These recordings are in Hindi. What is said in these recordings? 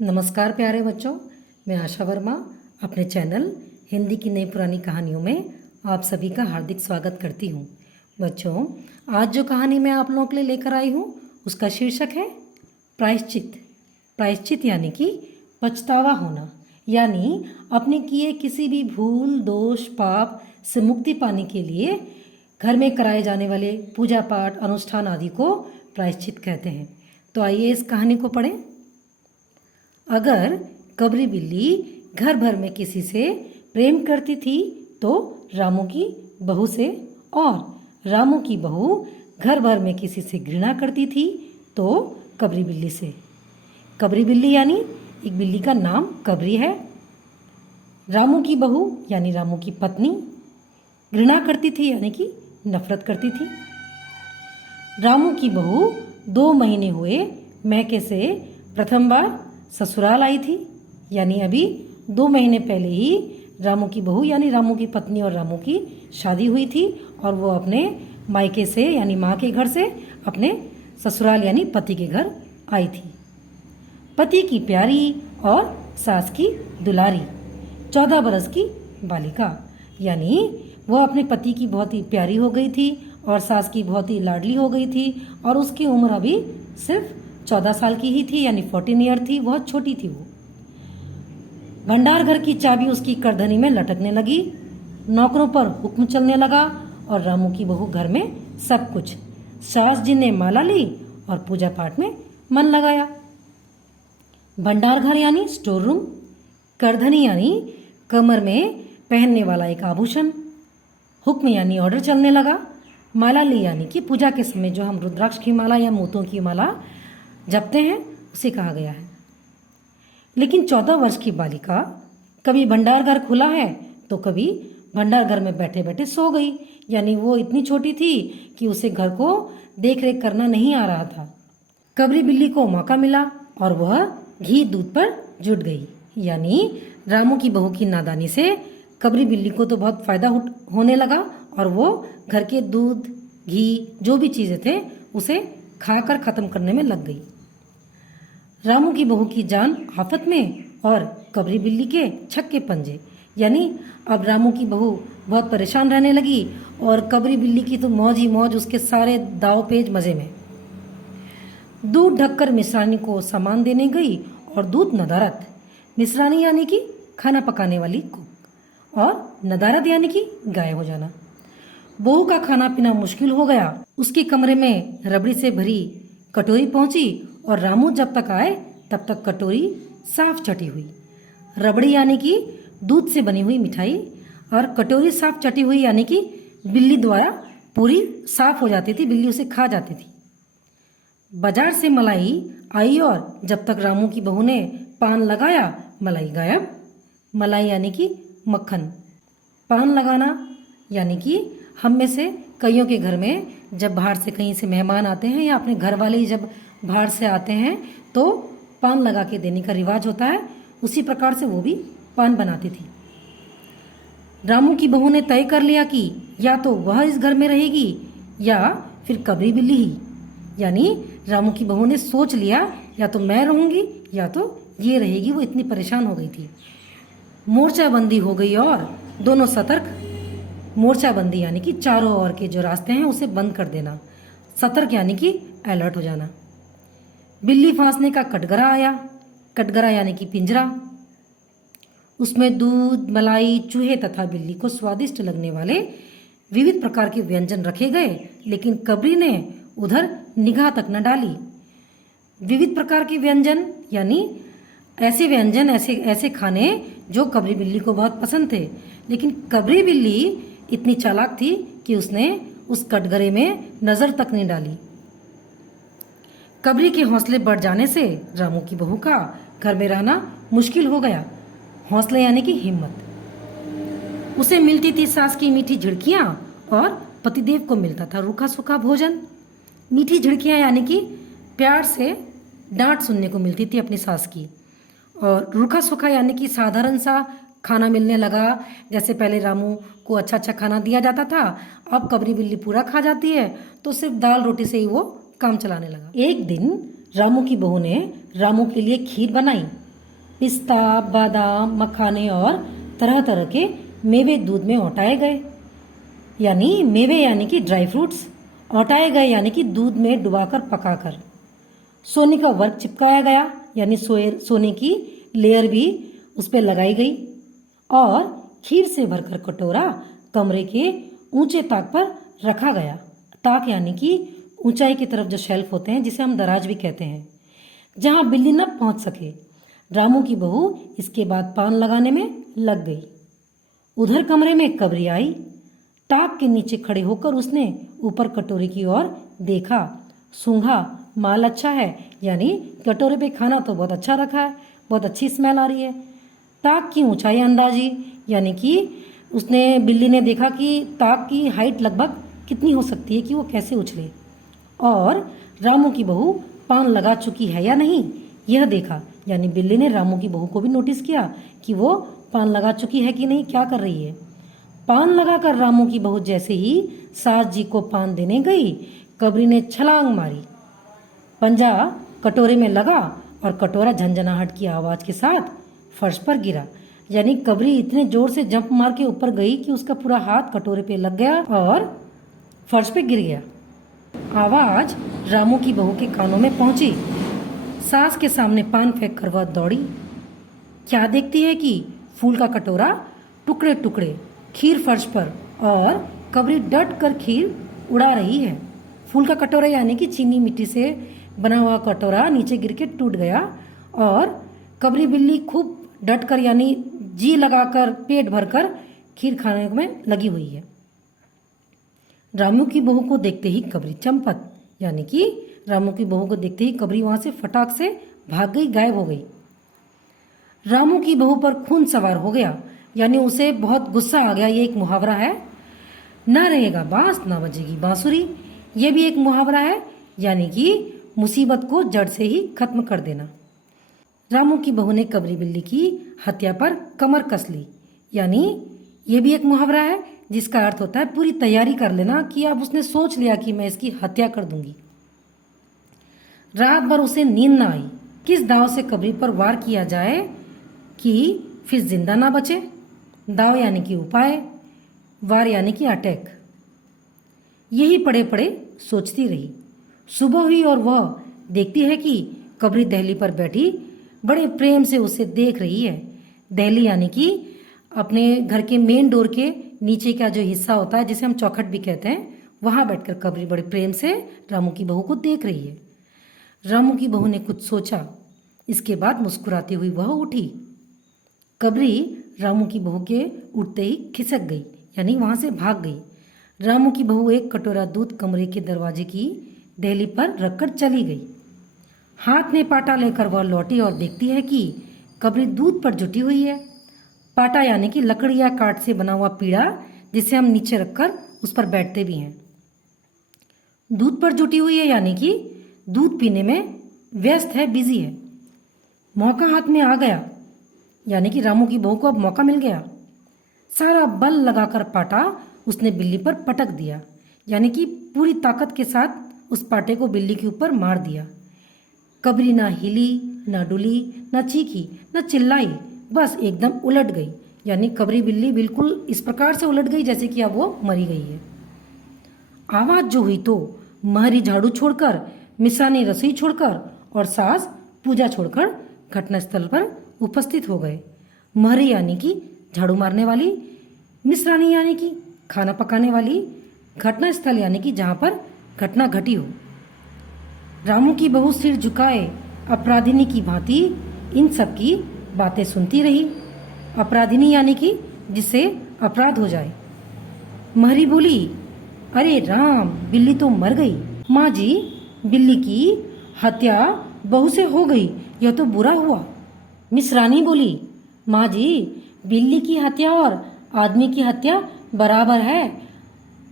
नमस्कार प्यारे बच्चों, मैं आशा वर्मा अपने चैनल हिंदी की नई पुरानी कहानियों में आप सभी का हार्दिक स्वागत करती हूँ। बच्चों, आज जो कहानी मैं आप लोगों के लिए लेकर आई हूँ उसका शीर्षक है प्रायश्चित। प्रायश्चित यानी कि पछतावा होना, यानी अपने किए किसी भी भूल, दोष, पाप से मुक्ति पाने के लिए घर में कराए जाने वाले पूजा पाठ, अनुष्ठान आदि को प्रायश्चित कहते हैं। तो आइए इस कहानी को पढ़ें। अगर कबरी बिल्ली घर भर में किसी से प्रेम करती थी तो रामू की बहू से, और रामू की बहू घर भर में किसी से घृणा करती थी तो कबरी बिल्ली से। कबरी बिल्ली यानी एक बिल्ली का नाम कबरी है। रामू की बहू यानी रामू की पत्नी घृणा करती थी यानी कि नफरत करती थी। रामू की बहू 2 महीने हुए मैके से प्रथम बार ससुराल आई थी, यानी अभी 2 महीने पहले ही रामू की बहू यानी रामू की पत्नी और रामू की शादी हुई थी और वो अपने मायके से यानी माँ के घर से अपने ससुराल यानी पति के घर आई थी। पति की प्यारी और सास की दुलारी 14 बरस की बालिका, यानी वह अपने पति की बहुत ही प्यारी हो गई थी और सास की बहुत ही लाडली हो गई थी और उसकी उम्र अभी सिर्फ 14 साल की ही थी, यानी 14 ईयर थी। बहुत छोटी थी वो। भंडार घर की चाबी उसकी करधनी में लटकने लगी, नौकरों पर हुक्म चलने लगा और रामू की बहू घर में सब कुछ। सास जी ने माला ली और पूजा पाठ में मन लगाया। भंडार घर यानी स्टोर रूम, करधनी यानी कमर में पहनने वाला एक आभूषण, हुक्म यानी ऑर्डर चलने लगा, माला ली यानी कि पूजा के समय जो हम रुद्राक्ष की माला या मोतों की माला जपते हैं उसे कहा गया है। लेकिन 14 वर्ष की बालिका कभी भंडार घर खुला है तो कभी भंडार घर में बैठे बैठे सो गई, यानी वो इतनी छोटी थी कि उसे घर को देख रेख करना नहीं आ रहा था। कबरी बिल्ली को मौका मिला और वह घी दूध पर जुट गई, यानी रामू की बहू की नादानी से कबरी बिल्ली को तो बहुत फायदा होने लगा और वो घर के दूध, घी जो भी चीज़ें थे उसे खाकर ख़त्म करने में लग गई। रामू की बहू की जान आफत में और कबरी बिल्ली के छक्के पंजे, यानी अब रामू की बहू बहुत परेशान रहने लगी और कबरी बिल्ली की तो मौज ही मौज, उसके सारे दाव पेज मज़े में। दूध ढककर मिश्रानी को सामान देने गई और दूध नदारत। मिश्रानी यानी कि खाना पकाने वाली कुक और नदारत यानी कि गायब हो जाना। बहू का खाना पीना मुश्किल हो गया। उसके कमरे में रबड़ी से भरी कटोरी पहुंची और रामू जब तक आए तब तक कटोरी साफ चटी हुई। रबड़ी यानी कि दूध से बनी हुई मिठाई और कटोरी साफ चटी हुई यानी कि बिल्ली द्वारा पूरी साफ हो जाती थी, बिल्ली उसे खा जाती थी। बाजार से मलाई आई और जब तक रामू की बहू ने पान लगाया मलाई गायब। मलाई यानी कि मक्खन, पान लगाना यानी कि हम में से कईयों के घर में जब बाहर से कहीं से मेहमान आते हैं या अपने घर वाले ही जब बाहर से आते हैं तो पान लगा के देने का रिवाज होता है, उसी प्रकार से वो भी पान बनाती थी। रामू की बहू ने तय कर लिया कि या तो वह इस घर में रहेगी या फिर कबरी बिल्ली ही, यानी रामू की बहू ने सोच लिया या तो मैं रहूंगी या तो ये रहेगी। वो इतनी परेशान हो गई थी। मोर्चाबंदी हो गई और दोनों सतर्क। मोर्चाबंदी यानी कि चारों ओर के जो रास्ते हैं उसे बंद कर देना, सतर्क यानी कि अलर्ट हो जाना। बिल्ली फांसने का कटघरा आया। कटघरा यानी कि पिंजरा, उसमें दूध, मलाई, चूहे तथा बिल्ली को स्वादिष्ट लगने वाले विविध प्रकार के व्यंजन रखे गए, लेकिन कबरी ने उधर निगाह तक न डाली। विविध प्रकार के व्यंजन यानी ऐसे व्यंजन, ऐसे खाने जो कबरी बिल्ली को बहुत पसंद थे, लेकिन कबरी बिल्ली इतनी चालाक थी कि उसने उस कटघरे में नज़र तक नहीं डाली। कबरी के हौसले बढ़ जाने से रामू की बहू का घर में रहना मुश्किल हो गया। हौसले यानी कि हिम्मत। उसे मिलती थी सास की मीठी झिड़कियाँ और पतिदेव को मिलता था रूखा सूखा भोजन। मीठी झिड़कियाँ यानी कि प्यार से डांट सुनने को मिलती थी अपनी सास की, और रूखा सूखा यानी कि साधारण सा खाना मिलने लगा। जैसे पहले रामू को अच्छा अच्छा खाना दिया जाता था, अब कबरी बिल्ली पूरा खा जाती है, तो सिर्फ दाल रोटी से ही वो काम चलाने लगा। एक दिन रामू की बहू ने रामू के लिए खीर बनाई पिस्ता, बादाम, मखाने और तरह तरह के मेवे दूध में औटाए गए। यानी मेवे यानी कि ड्राई फ्रूट्स, औटाए गए यानी कि दूध में डुबाकर पकाकर। सोने का वर्क चिपकाया गया यानी सोने की लेयर भी उस पर लगाई गई और खीर से भरकर कटोरा कमरे के ऊंचे ताक पर रखा गया। ताक यानी कि ऊंचाई की तरफ जो शेल्फ होते हैं जिसे हम दराज भी कहते हैं, जहां बिल्ली न पहुंच सके। रामू की बहू इसके बाद पान लगाने में लग गई। उधर कमरे में कबरी आई। ताक के नीचे खड़े होकर उसने ऊपर कटोरे की ओर देखा, सूंघा, माल अच्छा है, यानी कटोरे पे खाना तो बहुत अच्छा रखा है, बहुत अच्छी स्मेल आ रही है। ताक की ऊंचाई अंदाजी, यानी कि उसने बिल्ली ने देखा कि ताक की हाइट लगभग कितनी हो सकती है कि वो कैसे उछले। और रामू की बहू पान लगा चुकी है या नहीं यह देखा, यानी बिल्ली ने रामू की बहू को भी नोटिस किया कि वो पान लगा चुकी है कि नहीं, क्या कर रही है। पान लगाकर रामू की बहू जैसे ही सास जी को पान देने गई, कबरी ने छलांग मारी। पंजा कटोरे में लगा और कटोरा झंझनाहट की आवाज के साथ फर्श पर गिरा। यानी कबरी इतने जोर से जंप मार के ऊपर गई कि उसका पूरा हाथ कटोरे पे लग गया और फर्श पे गिर गया। आवाज रामू की बहू के कानों में पहुंची। सास के सामने पान फेंक कर वह दौड़ी। क्या देखती है कि फूल का कटोरा, टुकड़े टुकड़े, खीर फर्श पर और कबरी डट कर खीर उड़ा रही है। फूल का कटोरा यानी कि चीनी मिट्टी से बना हुआ कटोरा नीचे गिर के टूट गया और कबरी बिल्ली खूब डट कर यानी जी लगाकर पेट भरकर खीर खाने में लगी हुई है। रामू की बहू को देखते ही कबरी चंपत, यानी कि रामू की बहू को देखते ही कबरी वहां से फटाक से भाग गई, गायब हो गई। रामू की बहू पर खून सवार हो गया, यानी उसे बहुत गुस्सा आ गया। ये एक मुहावरा है, ना रहेगा बांस ना बजेगी बांसुरी। ये भी एक मुहावरा है, यानी कि मुसीबत को जड़ से ही खत्म कर देना। रामू की बहू ने कबरी बिल्ली की हत्या पर कमर कस ली, यानी ये भी एक मुहावरा है जिसका अर्थ होता है पूरी तैयारी कर लेना, कि अब उसने सोच लिया कि मैं इसकी हत्या कर दूंगी। रात भर उसे नींद ना आई, किस दाव से कबरी पर वार किया जाए कि फिर जिंदा ना बचे। दाव यानी कि उपाय, वार यानी कि अटैक। यही पड़े पड़े सोचती रही। सुबह हुई और वह देखती है कि कबरी दहली पर बैठी बड़े प्रेम से उसे देख रही है। दहली यानी कि अपने घर के मेन डोर के नीचे का जो हिस्सा होता है जिसे हम चौखट भी कहते हैं, वहां बैठकर कबरी बड़े प्रेम से रामू की बहू को देख रही है। रामू की बहू ने कुछ सोचा, इसके बाद मुस्कुराती हुई वह उठी। कबरी रामू की बहू के उठते ही खिसक गई, यानी वहां से भाग गई। रामू की बहू एक कटोरा दूध कमरे के दरवाजे की दहली पर रखकर चली गई। हाथ में पाटा लेकर वह लौटी और देखती है कि कबरी दूध पर जुटी हुई है। पाटा यानी कि लकड़ी या काठ से बना हुआ पीढ़ा, जिसे हम नीचे रखकर उस पर बैठते भी हैं। दूध पर जुटी हुई है यानी कि दूध पीने में व्यस्त है, बिजी है। मौका हाथ में आ गया, यानी कि रामू की बहू को अब मौका मिल गया। सारा बल लगाकर पाटा उसने बिल्ली पर पटक दिया, यानी कि पूरी ताकत के साथ उस पाटे को बिल्ली के ऊपर मार दिया। कबरी ना हिली, ना डुली, ना चीखी, ना चिल्लाई, बस एकदम उलट गई। यानी कबरी बिल्ली बिल्कुल इस प्रकार से उलट गई जैसे कि अब वो मरी गई है। आवाज जो हुई तो महरी झाड़ू छोड़कर, मिसानी रसोई छोड़कर और सास पूजा छोड़कर घटनास्थल पर उपस्थित हो गए। महरी यानी कि झाड़ू मारने वाली, मिसरानी यानी कि खाना पकाने वाली, घटनास्थल यानी कि जहां पर घटना घटी हो। रामू की बहू सिर झुकाए अपराधिनी की भांति इन सब की बातें सुनती रही। अपराधिनी यानी कि जिससे अपराध हो जाए। महरी बोली, अरे राम, बिल्ली तो मर गई। माँ जी, बिल्ली की हत्या बहू से हो गई, यह तो बुरा हुआ। मिसरानी बोली, माँ जी, बिल्ली की हत्या और आदमी की हत्या बराबर है।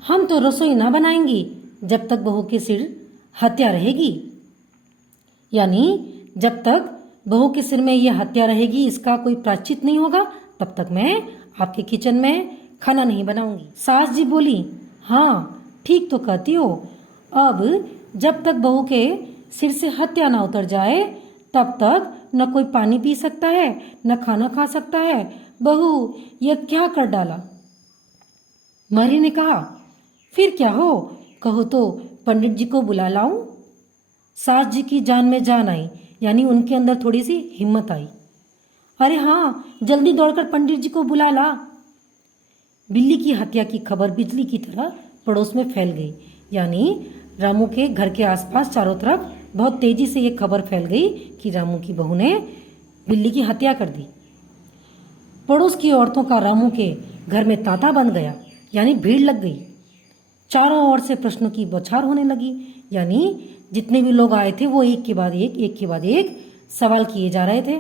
हम तो रसोई ना बनाएंगी जब तक बहू के सिर हत्या रहेगी, यानी जब तक बहू के सिर में यह हत्या रहेगी, इसका कोई प्रायश्चित नहीं होगा, तब तक मैं आपके किचन में खाना नहीं बनाऊंगी। सास जी बोली, हाँ ठीक तो कहती हो। अब जब तक बहू के सिर से हत्या ना उतर जाए तब तक न कोई पानी पी सकता है, न खाना खा सकता है। बहू, यह क्या कर डाला? मरी ने कहा, फिर क्या हो, कहो तो पंडित जी को बुला लाऊं? सास जी की जान में जान आई, यानी उनके अंदर थोड़ी सी हिम्मत आई। अरे हाँ, जल्दी दौड़कर पंडित जी को बुला ला। बिल्ली की हत्या की खबर बिजली की तरह पड़ोस में फैल गई, यानी रामू के घर के आसपास चारों तरफ बहुत तेजी से ये खबर फैल गई कि रामू की बहू ने बिल्ली की हत्या कर दी। पड़ोस की औरतों का रामू के घर में तांता बन गया, यानी भीड़ लग गई। चारों ओर से प्रश्नों की बौछार होने लगी, यानी जितने भी लोग आए थे वो एक के बाद एक सवाल किए जा रहे थे।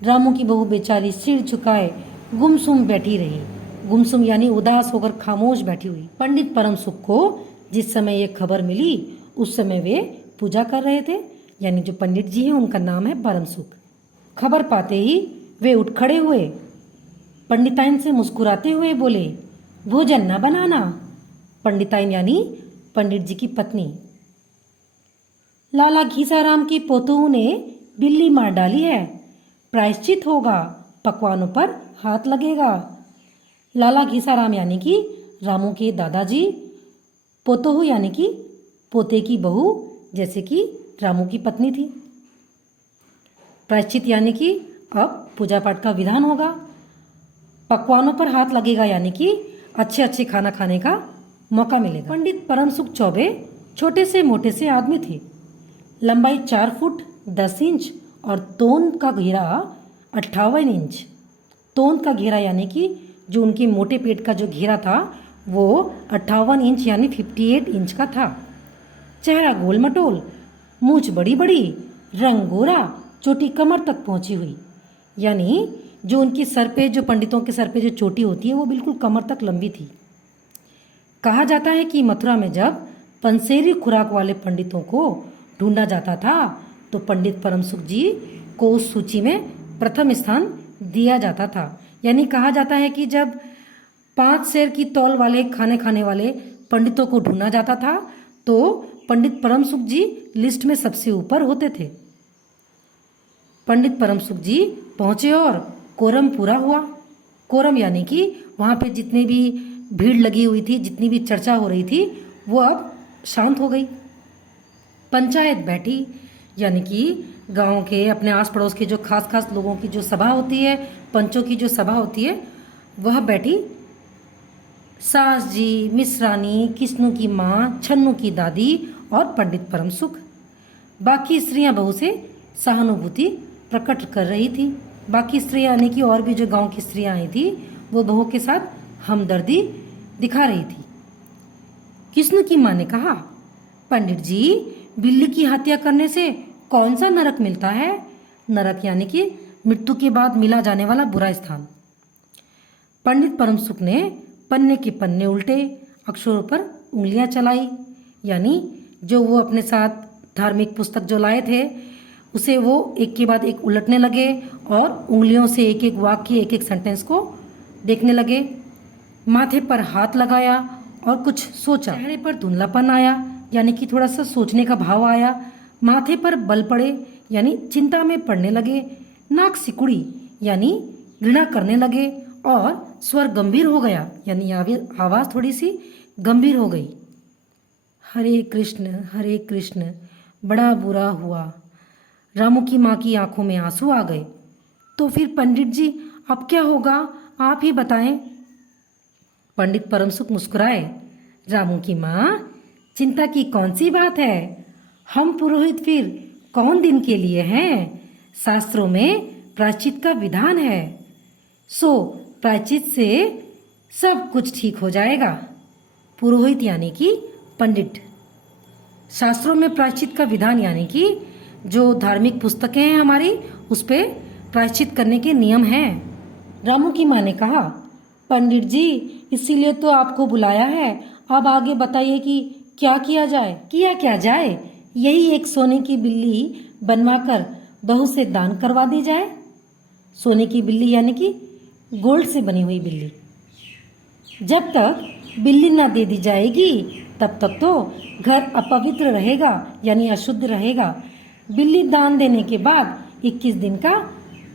रामू की बहू बेचारी सिर झुकाए गुमसुम बैठी रही। गुमसुम यानी उदास होकर खामोश बैठी हुई। पंडित परम सुख को जिस समय ये खबर मिली उस समय वे पूजा कर रहे थे, यानी जो पंडित जी हैं उनका नाम है परम सुख। खबर पाते ही वे उठ खड़े हुए, पंडिताइन से मुस्कुराते हुए बोले, भोजन न बनाना। पंडिताइन यानी पंडित जी की पत्नी। लाला घीसाराम की पोतों ने बिल्ली मार डाली है, प्रायश्चित होगा, पकवानों पर हाथ लगेगा। लाला घीसाराम यानी कि रामू के दादाजी, पोतोहू यानी कि पोते की बहू, जैसे कि रामू की पत्नी थी। प्रायश्चित यानी कि अब पूजा पाठ का विधान होगा। पकवानों पर हाथ लगेगा यानी कि अच्छे अच्छे खाना खाने का मौका मिलेगा। पंडित परम सुख चौबे छोटे से मोटे से आदमी थे। लंबाई 4 फुट 10 इंच और तोन का घेरा 58 इंच। तोन का घेरा यानी कि जो उनके मोटे पेट का जो घेरा था वो 58 इंच यानी 58 इंच का था। चेहरा गोल मटोल, मूंछ बड़ी बड़ी, रंग गोरा, चोटी कमर तक पहुंची हुई, यानी जो उनके सर पे, जो पंडितों के सर पे जो चोटी होती है वो बिल्कुल कमर तक लंबी थी। कहा जाता है कि मथुरा में जब पंसेरी खुराक वाले पंडितों को ढूंढा जाता था तो पंडित परम सुख जी को उस सूची में प्रथम स्थान दिया जाता था। यानी कहा जाता है कि जब 5 सेर की तौल वाले खाने खाने वाले पंडितों को ढूंढा जाता था तो पंडित परम सुख जी लिस्ट में सबसे ऊपर होते थे। पंडित परम सुख जी पहुंचे और कोरम पूरा हुआ। कोरम यानी कि वहाँ पे जितने भी भीड़ लगी हुई थी, जितनी भी चर्चा हो रही थी, वो अब शांत हो गई। पंचायत बैठी, यानी कि गांव के अपने आस पड़ोस के जो खास खास लोगों की जो सभा होती है, पंचों की जो सभा होती है, वह बैठी। सास जी, मिश्रानी, किस्नू की माँ, छन्नू की दादी और पंडित परम सुख। बाकी स्त्रियां बहू से सहानुभूति प्रकट कर रही थी। बाकी स्त्रियां यानी कि और भी जो गांव की स्त्रियां आई थी वो बहू के साथ हमदर्दी दिखा रही थी। किस्नू की माँ ने कहा, पंडित जी, बिल्ली की हत्या करने से कौन सा नरक मिलता है? नरक यानी कि मृत्यु के बाद मिला जाने वाला बुरा स्थान। पंडित परम सुख ने पन्ने के पन्ने उल्टे, अक्षरों पर उंगलियां चलाई, यानी जो वो अपने साथ धार्मिक पुस्तक जो लाए थे उसे वो एक के बाद एक उलटने लगे और उंगलियों से एक एक वाक्य, एक एक सेंटेंस को देखने लगे। माथे पर हाथ लगाया और कुछ सोचा। चेहरे पर धुंधलापन आया, यानी कि थोड़ा सा सोचने का भाव आया। माथे पर बल पड़े, यानी चिंता में पड़ने लगे। नाक सिकुड़ी, यानी घृणा करने लगे और स्वर गंभीर हो गया, यानी आवाज़ थोड़ी सी गंभीर हो गई। हरे कृष्ण, बड़ा बुरा हुआ। रामू की माँ की आंखों में आंसू आ गए। तो फिर पंडित जी अब क्या होगा, आप ही बताएं। पंडित परम सुख मुस्कुराए। रामू की माँ, चिंता की कौन सी बात है? हम पुरोहित फिर कौन दिन के लिए हैं? शास्त्रों में प्रायश्चित का विधान है, सो प्रायश्चित से सब कुछ ठीक हो जाएगा। पुरोहित यानी कि पंडित। शास्त्रों में प्रायश्चित का विधान यानी कि जो धार्मिक पुस्तकें हैं हमारी, उस पे प्रायश्चित करने के नियम हैं। रामू की माँ ने कहा, पंडित जी, इसीलिए तो आपको बुलाया है। अब आगे बताइए कि क्या किया जाए। किया क्या जाए? यही एक सोने की बिल्ली बनवाकर बहू से दान करवा दी जाए। सोने की बिल्ली यानी कि गोल्ड से बनी हुई बिल्ली। जब तक बिल्ली ना दे दी जाएगी तब तक तो घर अपवित्र रहेगा, यानी अशुद्ध रहेगा। बिल्ली दान देने के बाद 21 दिन का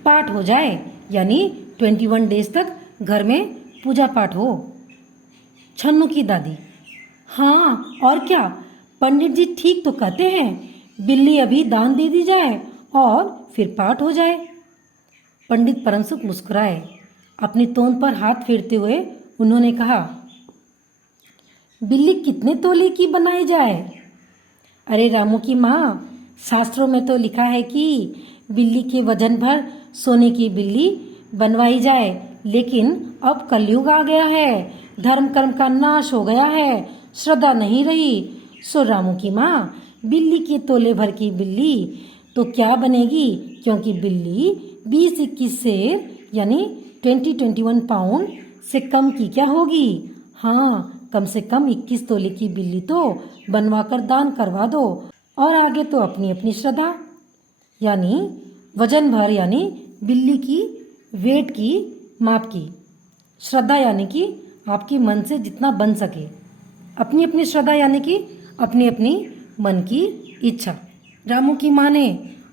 पाठ हो जाए, यानी 21 डेज तक घर में पूजा पाठ हो। छन्नू की दादी: हाँ और क्या, पंडित जी ठीक तो कहते हैं, बिल्ली अभी दान दे दी जाए और फिर पाठ हो जाए। पंडित परमसुख मुस्कुराए। अपनी तोंद पर हाथ फेरते हुए उन्होंने कहा, बिल्ली कितने तोले की बनाई जाए? अरे रामू की माँ, शास्त्रों में तो लिखा है कि बिल्ली के वजन भर सोने की बिल्ली बनवाई जाए, लेकिन अब कलयुग आ गया है, धर्म कर्म का नाश हो गया है, श्रद्धा नहीं रही। सो रामू की माँ, बिल्ली के तोले भर की बिल्ली तो क्या बनेगी, क्योंकि बिल्ली 20-21 सेर यानी 20-21 पाउंड से कम की क्या होगी। हाँ, कम से कम 21 तोले की बिल्ली तो बनवा कर दान करवा दो, और आगे तो अपनी अपनी श्रद्धा, यानी वजन भर यानी बिल्ली की वेट की माप की, श्रद्धा यानी कि आपकी मन से जितना बन सके, अपनी अपनी श्रद्धा यानी कि अपनी अपनी मन की इच्छा। रामू की माँ ने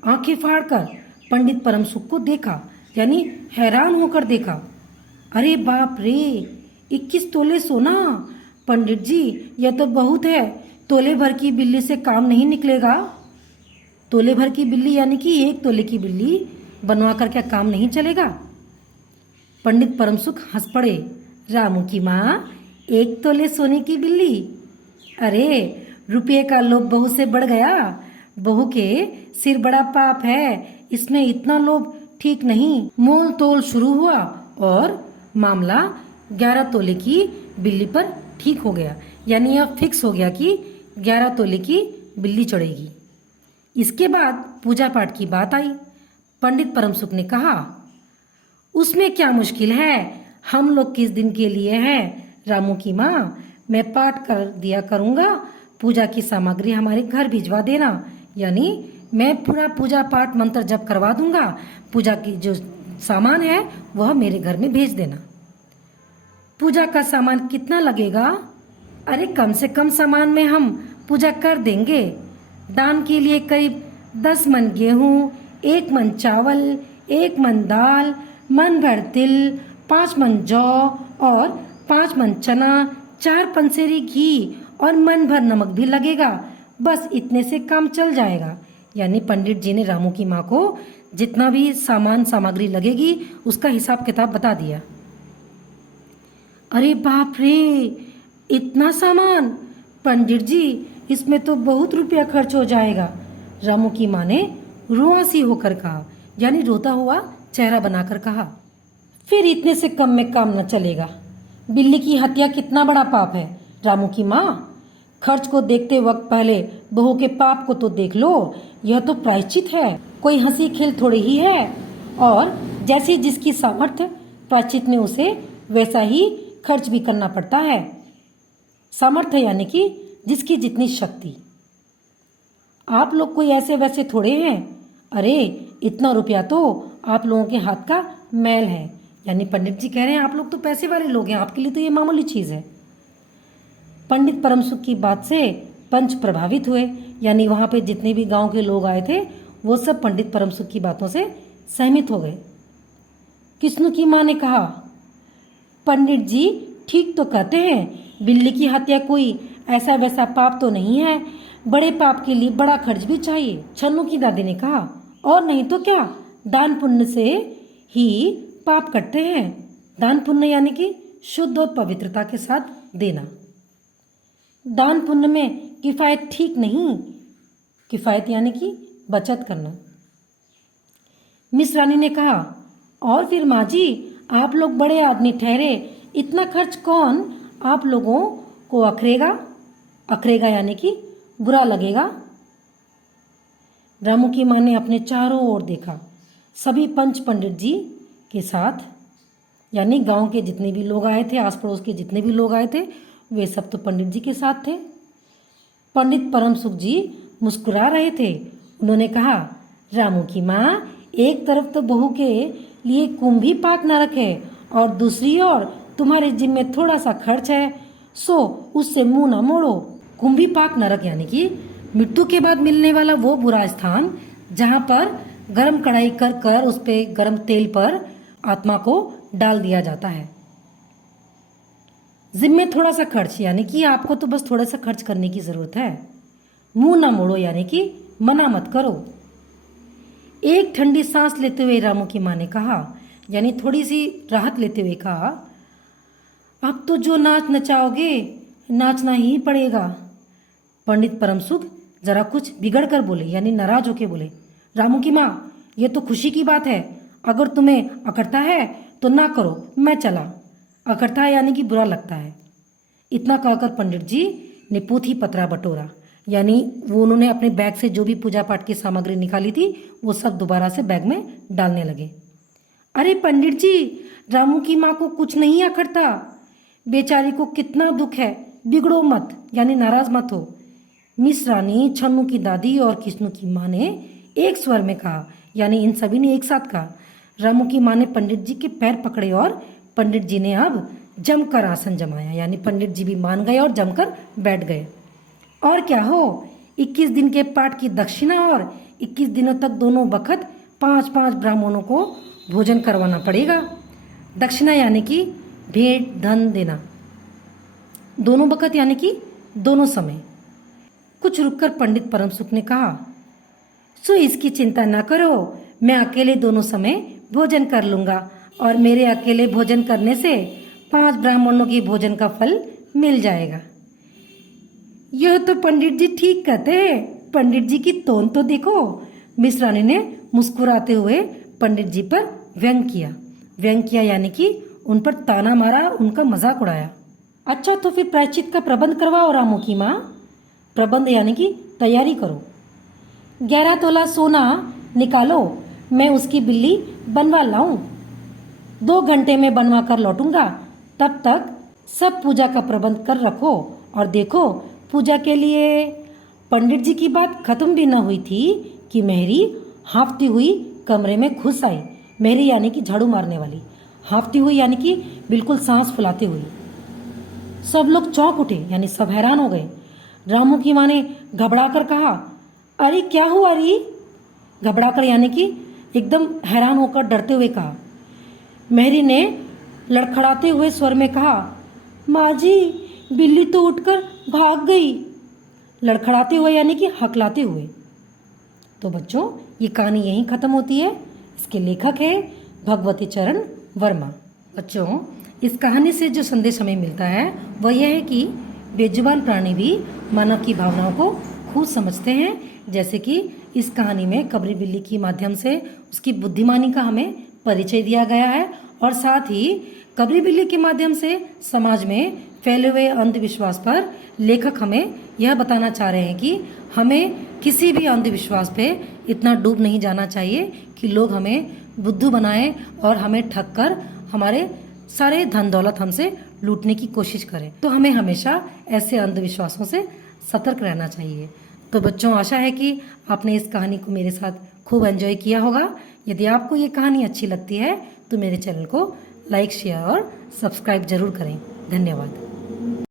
आंखें फाड़कर पंडित परमसुख को देखा, यानी हैरान होकर देखा। अरे बाप रे, 21 तोले सोना! पंडित जी, यह तो बहुत है, तोले भर की बिल्ली से काम नहीं निकलेगा। तोले भर की बिल्ली यानी कि 1 तोले की बिल्ली बनवा कर क्या काम नहीं चलेगा? पंडित परमसुख हंस पड़े। रामू की माँ, 1 तोले सोने की बिल्ली? अरे, रुपये का लोभ बहू से बढ़ गया, बहू के सिर बड़ा पाप है, इसमें इतना लोभ ठीक नहीं। मोल तोल शुरू हुआ और मामला 11 तोले की बिल्ली पर ठीक हो गया, यानी यह फिक्स हो गया कि 11 तोले की बिल्ली चढ़ेगी। इसके बाद पूजा पाठ की बात आई। पंडित परमसुख ने कहा, उसमें क्या मुश्किल है, हम लोग किस दिन के लिए हैं। रामू की माँ, मैं पाठ कर दिया करूँगा, पूजा की सामग्री हमारे घर भिजवा देना, यानी मैं पूरा पूजा पाठ मंत्र जप करवा दूंगा, पूजा की जो सामान है वह मेरे घर में भेज देना। पूजा का सामान कितना लगेगा? अरे कम से कम सामान में हम पूजा कर देंगे। दान के लिए करीब 10 मन गेहूँ, 1 मन चावल, 1 मन दाल, मन भर तिल, 5 मन जौ और 5 मन चना, 4 पंसेरी घी और मन भर नमक भी लगेगा। बस इतने से काम चल जाएगा। यानी पंडित जी ने रामू की माँ को जितना भी सामान सामग्री लगेगी उसका हिसाब किताब बता दिया। अरे बाप रे, इतना सामान! पंडित जी, इसमें तो बहुत रुपया खर्च हो जाएगा। रामू की माँ ने रुआंसी होकर कहा, यानी रोता हुआ चेहरा बनाकर कहा। फिर इतने से कम में काम न चलेगा। बिल्ली की हत्या कितना बड़ा पाप है। रामू की माँ, खर्च को देखते वक्त पहले बहू के पाप को तो देख लो, यह तो प्रायश्चित है, कोई हंसी खेल थोड़ी ही है। और जैसी जिसकी सामर्थ्य, प्रायश्चित में उसे वैसा ही खर्च भी करना पड़ता है। सामर्थ्य यानी कि जिसकी जितनी शक्ति। आप लोग कोई ऐसे वैसे थोड़े हैं। अरे इतना रुपया तो आप लोगों के हाथ का मैल है। यानी पंडित जी कह रहे हैं आप लोग तो पैसे वाले लोग हैं, आपके लिए तो ये मामूली चीज़ है। पंडित परमसुख की बात से पंच प्रभावित हुए, यानी वहाँ पे जितने भी गांव के लोग आए थे वो सब पंडित परमसुख की बातों से सहमत हो गए। किस्नू की माँ ने कहा, पंडित जी ठीक तो कहते हैं, बिल्ली की हत्या कोई ऐसा वैसा पाप तो नहीं है, बड़े पाप के लिए बड़ा खर्च भी चाहिए। छन्नू की दादी ने कहा, और नहीं तो क्या, दान पुण्य से ही पाप कटते हैं। दान पुण्य यानी कि शुद्ध और पवित्रता के साथ देना। दान पुण्य में किफ़ायत ठीक नहीं, किफ़ायत यानी कि बचत करना। मिस रानी ने कहा, और फिर माँ जी, आप लोग बड़े आदमी ठहरे, इतना खर्च कौन आप लोगों को अखरेगा? अखरेगा यानी कि बुरा लगेगा। रामू की माँ ने अपने चारों ओर देखा। सभी पंच पंडित जी के साथ, यानी गांव के जितने भी लोग आए थे, आस पड़ोस के जितने भी लोग आए थे, वे सब तो पंडित जी के साथ थे। पंडित परमसुख जी मुस्कुरा रहे थे। उन्होंने कहा, रामू की माँ, एक तरफ तो बहू के लिए कुंभी पाक न रखे और दूसरी ओर तुम्हारे जिम में थोड़ा सा खर्च है, सो उससे मुंह न मोड़ो। कुंभी पाक नरक यानी कि मृत्यु के बाद मिलने वाला वो बुरा स्थान जहाँ पर गरम कढ़ाई कर उस पे गरम तेल पर आत्मा को डाल दिया जाता है। जिम्मे थोड़ा सा खर्च, यानी कि आपको तो बस थोड़ा सा खर्च करने की ज़रूरत है। मुंह ना मोड़ो, यानी कि मना मत करो। एक ठंडी सांस लेते हुए रामू की माँ ने कहा, यानी थोड़ी सी राहत लेते हुए कहा, अब तो जो नाच नचाओगे नाचना ही पड़ेगा। पंडित परमसुख जरा कुछ बिगड़ कर बोले, यानी नाराज होके बोले, रामू की माँ, ये तो खुशी की बात है, अगर तुम्हें अकड़ता है तो ना करो, मैं चला। अकड़ता है यानी कि बुरा लगता है। इतना कहकर पंडित जी ने पोथी पत्रा बटोरा, यानी वो उन्होंने अपने बैग से जो भी पूजा पाठ की सामग्री निकाली थी वो सब दोबारा से बैग में डालने लगे। अरे पंडित जी, रामू की माँ को कुछ नहीं अकड़ता, बेचारी को कितना दुख है, बिगड़ो मत, यानी नाराज मत हो। मिस रानी, छन्नू की दादी और किस्नू की माँ ने एक स्वर में कहा, यानी इन सभी ने एक साथ कहा। रामू की माँ ने पंडित जी के पैर पकड़े और पंडित जी ने अब जमकर आसन जमाया, यानी पंडित जी भी मान गए और जमकर बैठ गए। और क्या हो, 21 दिन के पाठ की दक्षिणा और 21 दिनों तक दोनों वक्त 5-5 ब्राह्मणों को भोजन करवाना पड़ेगा। दक्षिणा यानी कि भेंट धन देना, दोनों वक्त यानी कि दोनों समय। कुछ रुककर पंडित परमसुख ने कहा, सो इसकी चिंता ना करो, मैं अकेले दोनों समय भोजन कर लूंगा और मेरे अकेले भोजन करने से 5 ब्राह्मणों की भोजन का फल मिल जाएगा। यह तो पंडित जी ठीक कहते हैं, पंडित जी की तोन तो देखो। मिस रानी ने मुस्कुराते हुए पंडित जी पर व्यंग किया यानी कि उन पर ताना मारा, उनका मजाक उड़ाया। अच्छा तो फिर प्रायश्चित का प्रबंध करवाओ रामू की माँ। प्रबंध यानी कि तैयारी करो। 11 तोला सोना निकालो, मैं उसकी बिल्ली बनवा लाऊं। 2 घंटे में बनवा कर लौटूंगा, तब तक सब पूजा का प्रबंध कर रखो। और देखो, पूजा के लिए पंडित जी की बात खत्म भी न हुई थी कि मेहरी हाँफती हुई कमरे में घुस आई। मेहरी यानी कि झाड़ू मारने वाली, हाँफती हुई यानी कि बिल्कुल सांस फुलाते हुई। सब लोग चौंक उठे, यानी सब हैरान हो गए। रामू की माँ ने घबरा कर कहा, अरे क्या हुआ री? घबरा कर यानी कि एकदम हैरान होकर डरते हुए कहा। मेहरी ने लड़खड़ाते हुए स्वर में कहा, माँ जी, बिल्ली तो उठकर भाग गई। लड़खड़ाते हुए यानी कि हकलाते हुए। तो बच्चों, ये कहानी यहीं खत्म होती है। इसके लेखक है भगवती चरण वर्मा। बच्चों, इस कहानी से जो संदेश हमें मिलता है वह यह है कि बेजुबान प्राणी भी मानव की भावनाओं को खूब समझते हैं। जैसे कि इस कहानी में कबरी बिल्ली के माध्यम से उसकी बुद्धिमानी का हमें परिचय दिया गया है, और साथ ही कबरी बिल्ली के माध्यम से समाज में फैले हुए अंधविश्वास पर लेखक हमें यह बताना चाह रहे हैं कि हमें किसी भी अंधविश्वास पे इतना डूब नहीं जाना चाहिए कि लोग हमें बुद्धू बनाएं और हमें ठग कर हमारे सारे धन दौलत हमसे लूटने की कोशिश करें। तो हमें हमेशा ऐसे अंधविश्वासों से सतर्क रहना चाहिए। तो बच्चों, आशा है कि आपने इस कहानी को मेरे साथ खूब एंजॉय किया होगा। यदि आपको ये कहानी अच्छी लगती है तो मेरे चैनल को लाइक, शेयर और सब्सक्राइब जरूर करें। धन्यवाद।